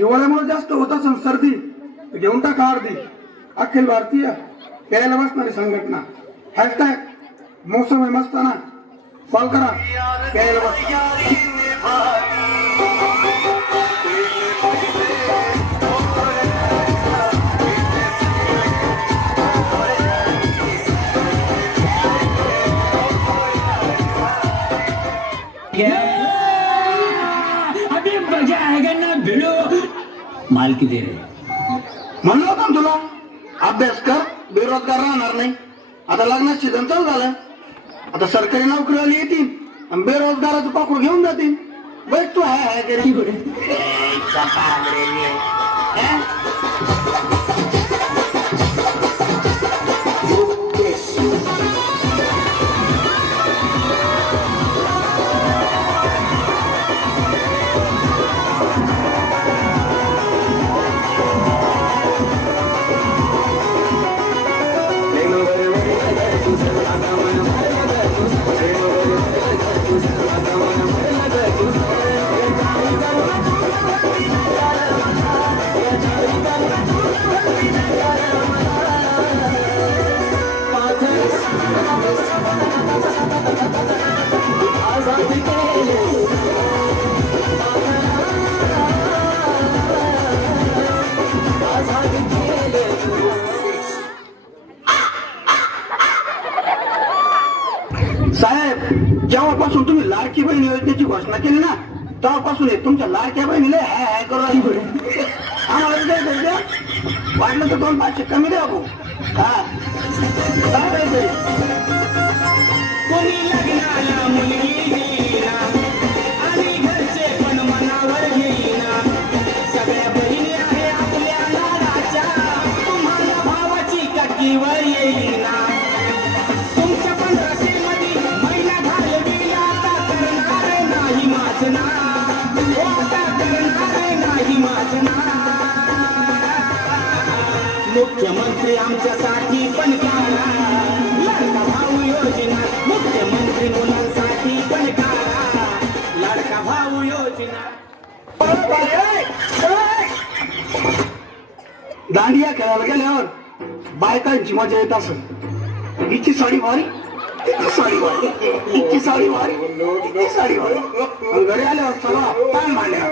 हिवाळ्यामुळे जास्त होत असेल सर्दी घेऊन टाका अर्धी. अखिल भारतीय प्यायला बसणारी संघटना. हॅशटॅग मोसम आहे मस्ताना. कॉल करा. प्यायला बस माल की दे रहे म्हणलं होतं ना तुला? अभ्यास कर बेरोजगार राहणार नाही. आता लग्नात सीझन चालू झालं. आता सरकारी नोकरीवाली येतील आणि बेरोजगाराचं पाकूड घेऊन जातील. बैठ तू हाय हाय तेव्हापासून तुमच्या लाडक्या बहिणीला हाय हाय करू आम्हाला वाटलं तर दोन पाचशे कमी द्या भाऊ. हा. काय कोणी लग्नाला मुलगी मुख्यमंत्री आमच्यासाठी पण काढा लाडका भाऊ योजना मुख्यमंत्री मुलांसाठी पण काढा लाडका भाऊ योजना. दांडिया खेळायला गेल्यावर बायकांची मजा येत असं हिची साडी भारी तिची साडी भारी हिची साडी भारी तिची साडी भारी. घरी आल्यावर चला ताण मांडल्या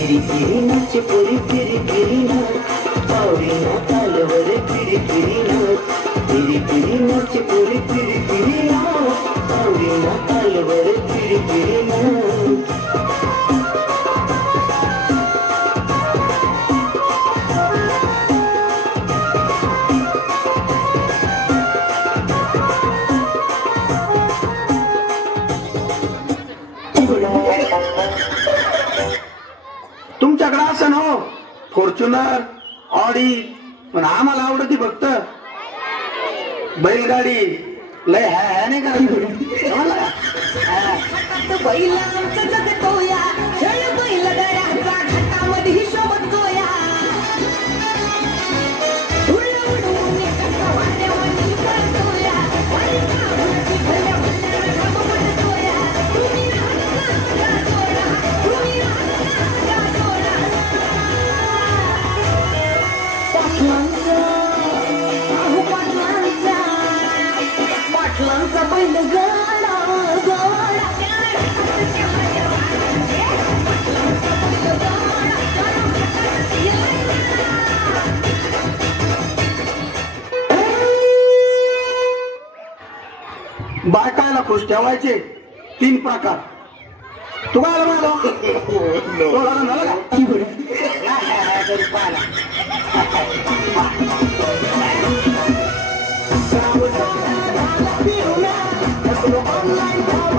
Piripiri, piripiri, piripiri, piripiri, piripiri, piripiri, piripiri, piripiri, तुमच्याकडं तुमच्याकडे असं हो. फॉर्च्युनर ऑडी पण आम्हाला आवडती फक्त बैलगाडी. लय हाय नाही का आम्हाला? हा. बैलांचं जगतोया खेळ बैलगाडा गाडा बायकायला खुश ठेवायचे तीन प्रकार. तू काय आला मला झालं का Love you now, that's no online power.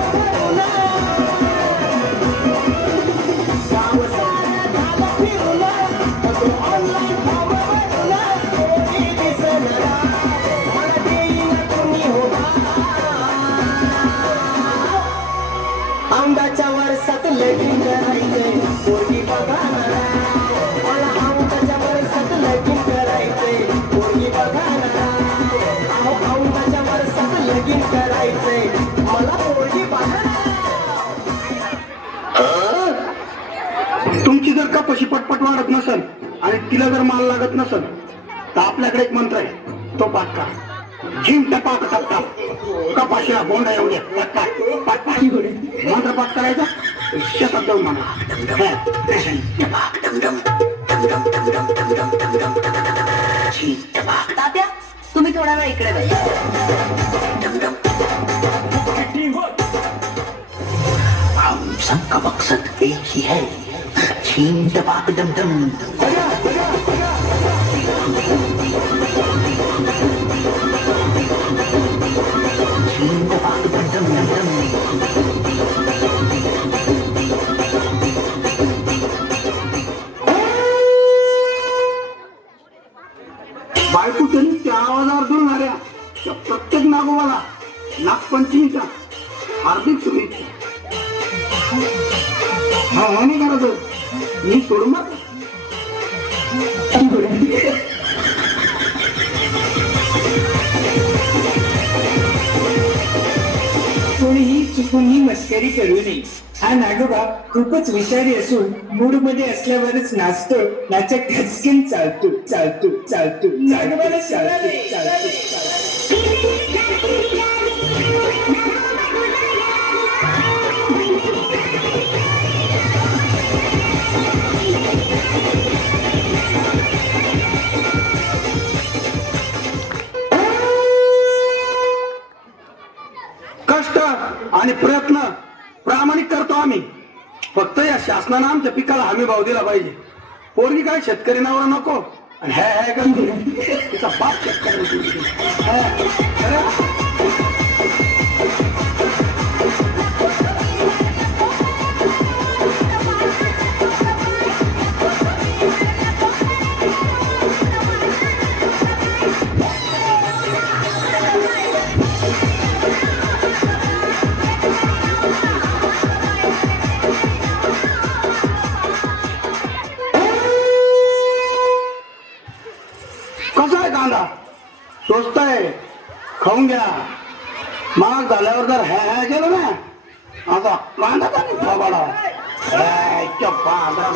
तुमची जर कपाशी पटपट वाढत नसल आणि तिला जर माल लागत नसल तर आपल्याकडे एक मंत्र आहे तो पाठ करा जिम टपाक टपटाप कपाशीला बोंडा येऊ द्या मंत्र पाठ करायचा शेतात जाऊन म्हणा तात्या तुम्ही थोडा वेळ इकडे बसा हम सबका मकसद एक ही है छीन दबाक दम छीन दबाक दम दम त्यांनी त्या आवाजावर जुळणाऱ्या प्रत्येक नागोबाला नागपंचमीच्या हार्दिक शुभेच्छा. हा नाही करायचं मी सोडून बघ कोणीही चुकून ही मस्करी करू नये. हा नागोबा खूपच विषारी असून मूडमध्ये असल्यावरच नाचतो नाचक घसकीन चालतो चालतो चालतो नागोबाला चालतो चालतो चालतो. आणि प्रयत्न प्रामाणिक करतो आम्ही. फक्त या शासनानं आमच्या पिकाला हमी भाव दिला पाहिजे. पोरगी काय शेतकरी नावर नको. आणि हे हे करतो तिचा बाप शेतकरी. स्वस्त आहे. खाऊन घ्या. महाग झाल्यावर जर ह्या ह्या केलं ना. आता कांदा का नाही फवाडा ह्या, इतक्या पांढरा